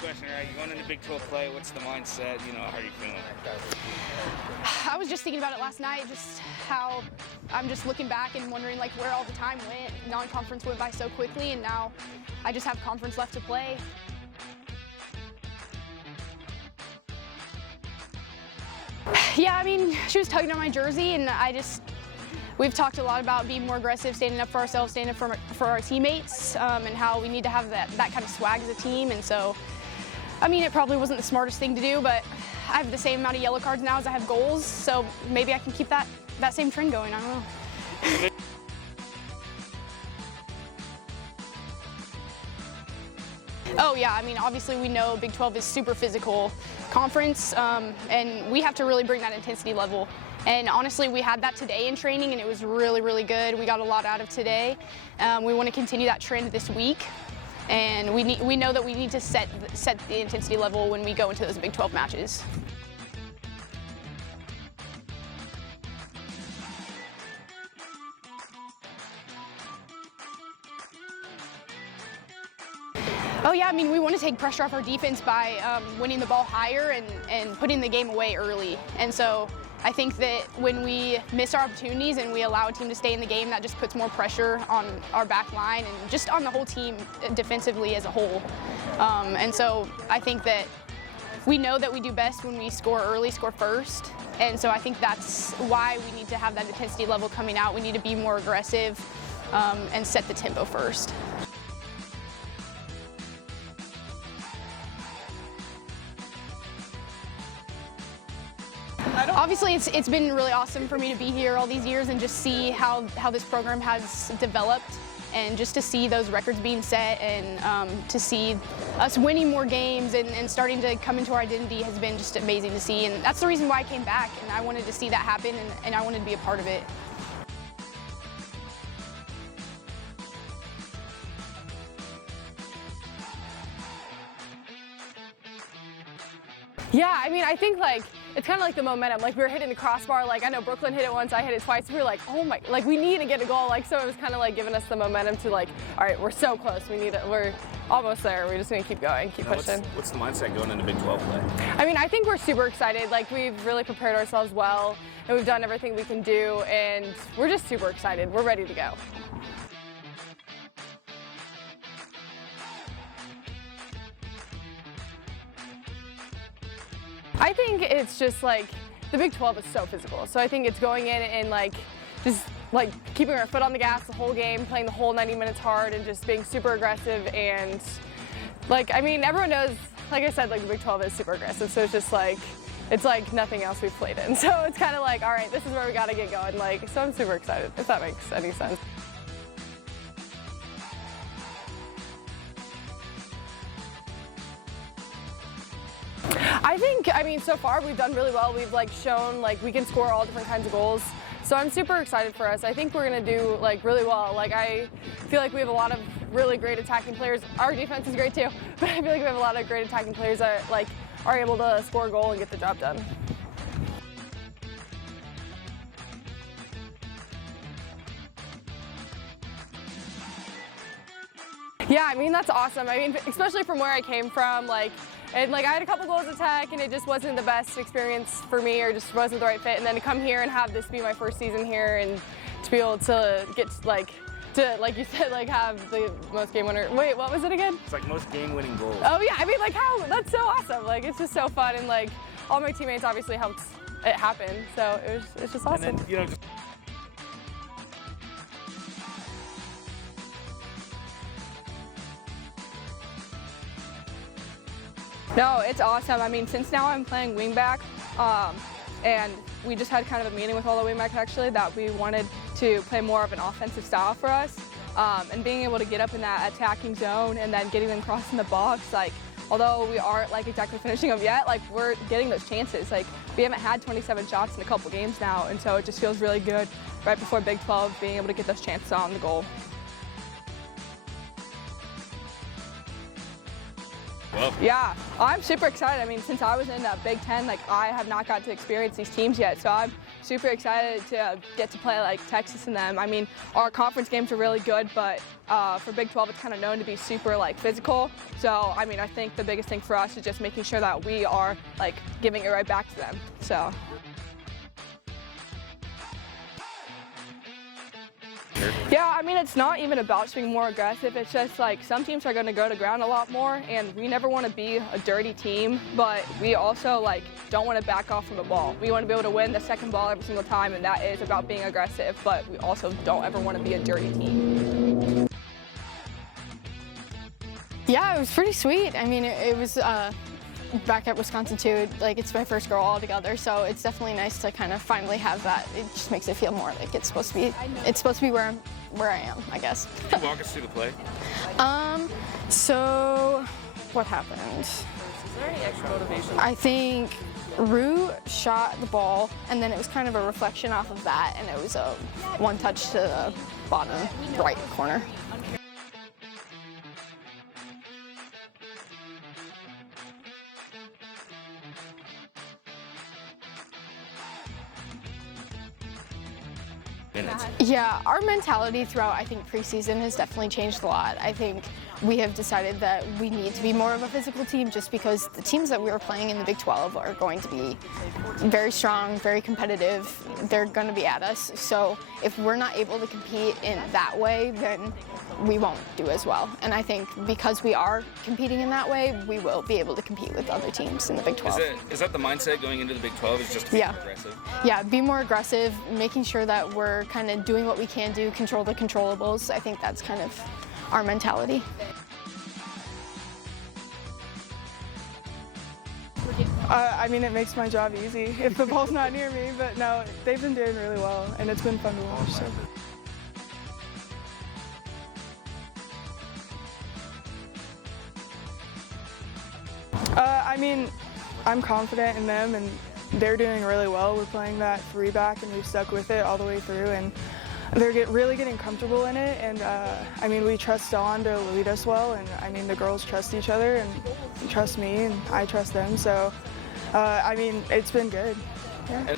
question, right? You're going into Big 12 play. What's the mindset? How are you feeling? I was just thinking about it last night, just how I'm just looking back and wondering like where all the time went. Non-conference went by so quickly, and now I just have conference left to play. Yeah, I mean, she was tugging on my jersey, and we've talked a lot about being more aggressive, standing up for ourselves, standing up for our teammates, and how we need to have that kind of swag as a team. And so, I mean, it probably wasn't the smartest thing to do, but I have the same amount of yellow cards now as I have goals, so maybe I can keep that same trend going. I don't know. Oh yeah, I mean, obviously we know Big 12 is super physical conference, and we have to really bring that intensity level. And honestly, we had that today in training, and it was really, really good. We got a lot out of today. We want to continue that trend this week, and we know that we need to set the intensity level when we go into those Big 12 matches. Oh yeah, I mean, we want to take pressure off our defense by winning the ball higher and putting the game away early. And so I think that when we miss our opportunities and we allow a team to stay in the game, that just puts more pressure on our back line and just on the whole team defensively as a whole. And so I think that we know that we do best when we score early, score first. And so I think that's why we need to have that intensity level coming out. We need to be more aggressive and set the tempo first. Obviously, it's been really awesome for me to be here all these years and just see how this program has developed, and just to see those records being set, and to see us winning more games and starting to come into our identity has been just amazing to see. And that's the reason why I came back, and I wanted to see that happen, and I wanted to be a part of it. Yeah, I mean, I think it's kind of like the momentum. Like, we were hitting the crossbar. Like, I know Brooklyn hit it once, I hit it twice. We were like, oh my, like, we need to get a goal. Like, so it was kind of like giving us the momentum to like, all right, we're so close. We need it. We're almost there. We're just going to keep going, keep pushing. What's the mindset going into Big 12 play? I mean, I think we're super excited. Like, we've really prepared ourselves well, and we've done everything we can do, and we're just super excited. We're ready to go. I think it's just like the Big 12 is so physical. So I think it's going in and like just like keeping our foot on the gas the whole game, playing the whole 90 minutes hard, and just being super aggressive. And like, I mean, everyone knows, like I said, like the Big 12 is super aggressive. So it's just like, it's like nothing else we've played in. So it's kind of like, all right, this is where we got to get going. Like, so I'm super excited, if that makes any sense. I think, I mean, so far we've done really well. We've like shown like we can score all different kinds of goals. So I'm super excited for us. I think we're gonna do like really well. Like, I feel like we have a lot of really great attacking players. Our defense is great too, but I feel like we have a lot of great attacking players that like are able to score a goal and get the job done. Yeah, I mean, that's awesome. I mean, especially from where I came from, like, and like I had a couple goals at Tech, and it just wasn't the best experience for me, or just wasn't the right fit. And then to come here and have this be my first season here, and to be able to get like you said, like have the most game winner. Wait, what was it again? It's like most game-winning goals. Oh yeah, I mean, like how, that's so awesome. Like, it's just so fun, and like all my teammates obviously helped it happen. So it's just awesome. And then, you know, just No, it's awesome. I mean, since now I'm playing wingback, and we just had kind of a meeting with all the wingbacks actually that we wanted to play more of an offensive style for us, and being able to get up in that attacking zone and then getting them crossing the box, like, although we aren't like exactly finishing them yet, like we're getting those chances. Like, we haven't had 27 shots in a couple games now, and so it just feels really good right before Big 12 being able to get those chances on the goal. well, Yeah, I'm super excited. I mean, since I was in Big 10, like I have not got to experience these teams yet, so I'm super excited to get to play like Texas and them. I mean, our conference games are really good, but for Big 12, it's kind of known to be super like physical. So, I mean, I think the biggest thing for us is just making sure that we are like giving it right back to them. So. Yeah, I mean, it's not even about just being more aggressive. It's just like some teams are going to go to ground a lot more, and we never want to be a dirty team, but we also like don't want to back off from the ball. We want to be able to win the second ball every single time, and that is about being aggressive, but we also don't ever want to be a dirty team. Yeah, it was pretty sweet. I mean, it was back at Wisconsin too. Like, it's my first girl all together, so it's definitely nice to kind of finally have that. It just makes it feel more like it's supposed to be. It's supposed to be where I am, I guess. Can you walk us through the play? So what happened? Is there any extra motivation? I think Rue shot the ball, and then it was kind of a reflection off of that, and it was a one touch to the bottom right corner. Yeah, our mentality throughout, I think, preseason has definitely changed a lot. I think we have decided that we need to be more of a physical team just because the teams that we are playing in the Big 12 are going to be very strong, very competitive. They're going to be at us. So if we're not able to compete in that way, then we won't do as well. And I think because we are competing in that way, we will be able to compete with other teams in the Big 12. Is that the mindset going into the Big 12, is just to be more aggressive? Yeah, be more aggressive, making sure that we're kind of doing what we can do, control the controllables. I think that's kind of our mentality. I mean, it makes my job easy if the ball's not near me, but no, they've been doing really well, and it's been fun to watch. So. I mean, I'm confident in them, and they're doing really well. We're playing that 3-back, and we've stuck with it all the way through, and they're really getting comfortable in it. And I mean, we trust Dawn to lead us well, and I mean, the girls trust each other and trust me, and I trust them. So, I mean, it's been good. Yeah.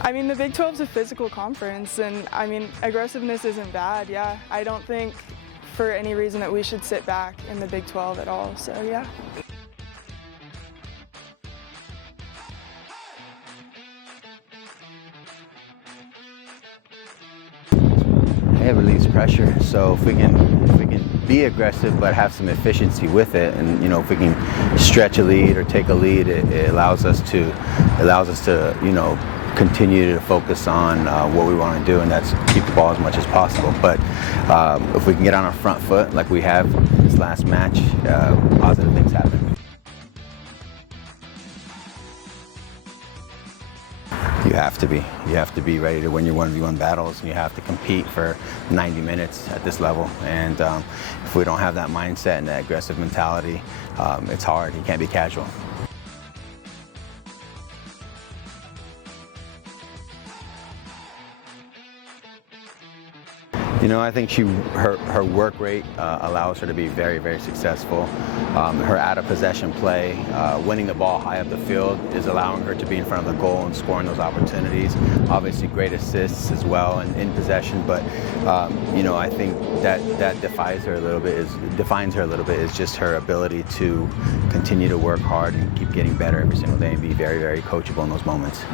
I mean, the Big 12's a physical conference, and I mean, aggressiveness isn't bad, yeah. I don't think for any reason that we should sit back in the Big 12 at all, so yeah. It relieves pressure, so if we can be aggressive but have some efficiency with it, and you know, if we can stretch a lead or take a lead, it allows us to you know, continue to focus on what we want to do, and that's keep the ball as much as possible. But if we can get on our front foot like we have this last match, positive things happen. You have to be ready to win your 1v1 battles, and you have to compete for 90 minutes at this level. And if we don't have that mindset and that aggressive mentality, it's hard. You can't be casual. You know, I think her work rate allows her to be very, very successful. Her out-of-possession play, winning the ball high up the field, is allowing her to be in front of the goal and scoring those opportunities. Obviously, great assists as well and in possession, but you know, I think that defines her a little bit is just her ability to continue to work hard and keep getting better every single day and be very, very coachable in those moments.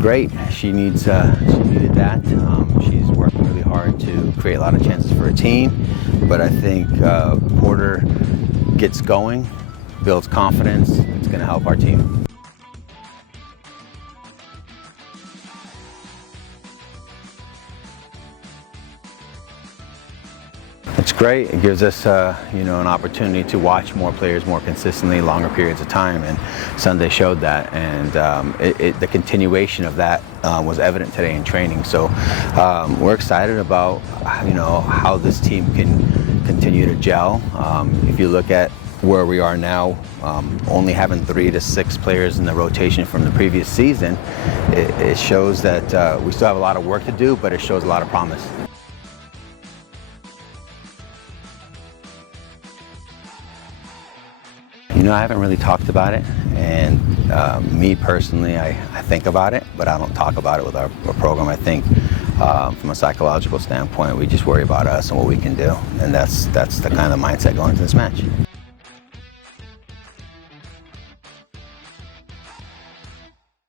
Great. She needed that. She's working really hard to create a lot of chances for her team, but I think Porter gets going, builds confidence. It's going to help our team. It's great. It gives us, you know, an opportunity to watch more players more consistently, longer periods of time, and Sunday showed that. And the continuation of that was evident today in training. So we're excited about, you know, how this team can continue to gel. If you look at where we are now, only having 3 to 6 players in the rotation from the previous season, it shows that we still have a lot of work to do, but it shows a lot of promise. know, I haven't really talked about it, and me personally, I think about it, but I don't talk about it with our program. I think from a psychological standpoint, we just worry about us and what we can do, and that's the kind of mindset going into this match.